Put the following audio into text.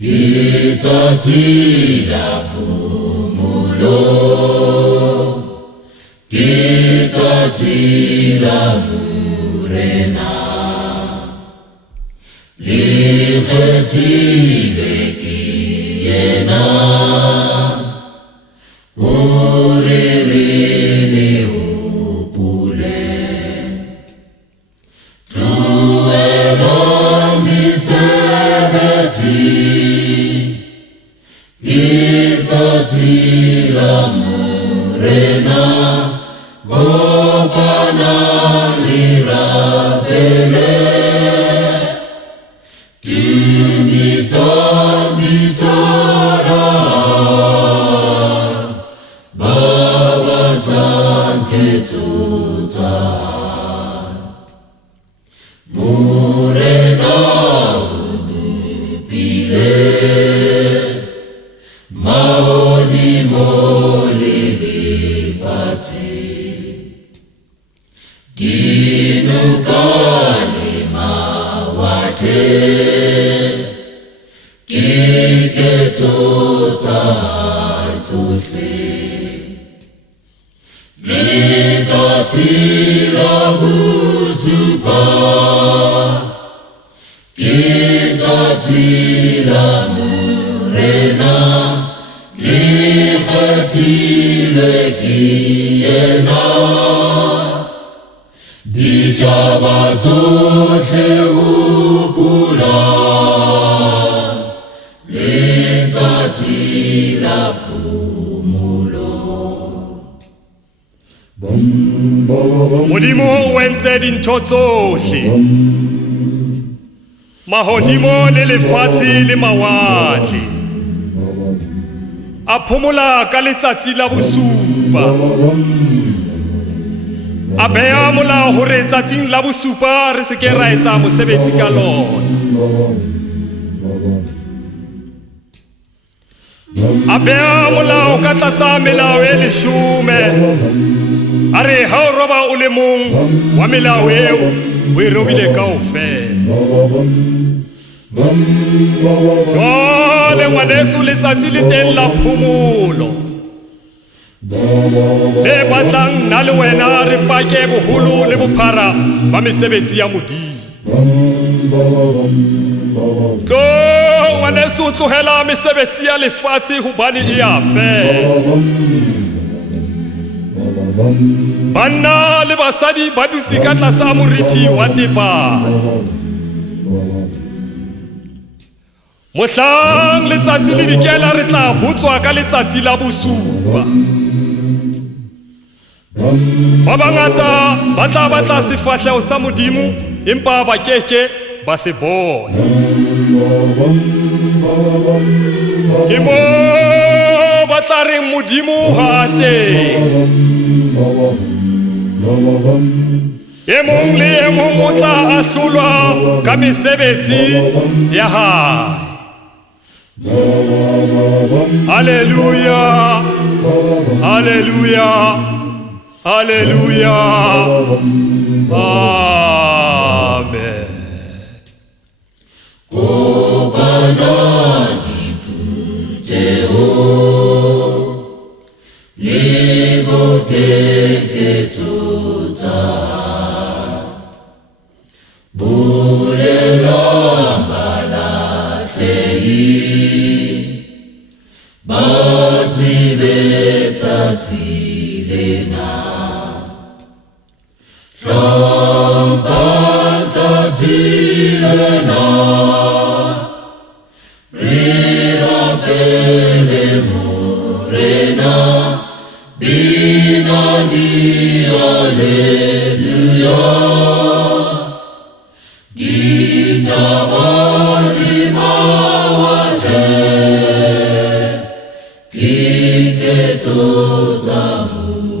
Letsatsi la phomolo, ke letsatsi la Morena, le kgethilwe ke yena, hore re le hopole. Tlohelang mesebetsi, letsatsi la Morena, kopanang le rapele, tumisang bitsana, babatsang ketso tsa Morena o bopile, mahodimo le lefatshe, dinoka le mawatle, ke ketso tsa tsohle. Letsatsi la bosupa, ke letsatsi la Morena, le kgethilwe ke yena, ditjhaba tsohle hopola, letsatsi la phomolo. Modimo o entse dintho tsohle, mahodimo le lefatshe le mawatle, a phomola ka letsatsi la bosupa, a beha molao hore tsatsing la bosupa re se ke ra etsa mosebetsi ka lona, a beha molao ka tlasa melao e 10, a re ha o roba o le mong wa melao eo o e robile kaofela. Jwale ngwaneso, letsatsi le teng la phomolo, le batlang nna le wena re pake boholo le bophara ba mesebetsi ya Modimo. Ngwaneso, o tlohela mesebetsi ya lefatshe hobane e a fela. Banna le basadi ba dutse ka tlasa morithi wa tebano. Mohlang letsatsi le dikela re tla botswa ka letsatsi la bosupa. Ba bangata ba tla batla sefahleho sa Modimo, empa ba keke ba se bona. Ke mo ba tla reng Modimo ha teng. E mong le e mong o tla ahlolwa ka mesebetsi ya hae. Hallelujah, hallelujah, hallelujah, amen. Kopanang diputheho, le bokeketso tsa bolelang balatlehi, ba tsebe tsatsi lena, hlompang tsatsi lena, re rapele Morena, binani hallelujah, ditjhaba di mawatle, ke ketso tsa Morena.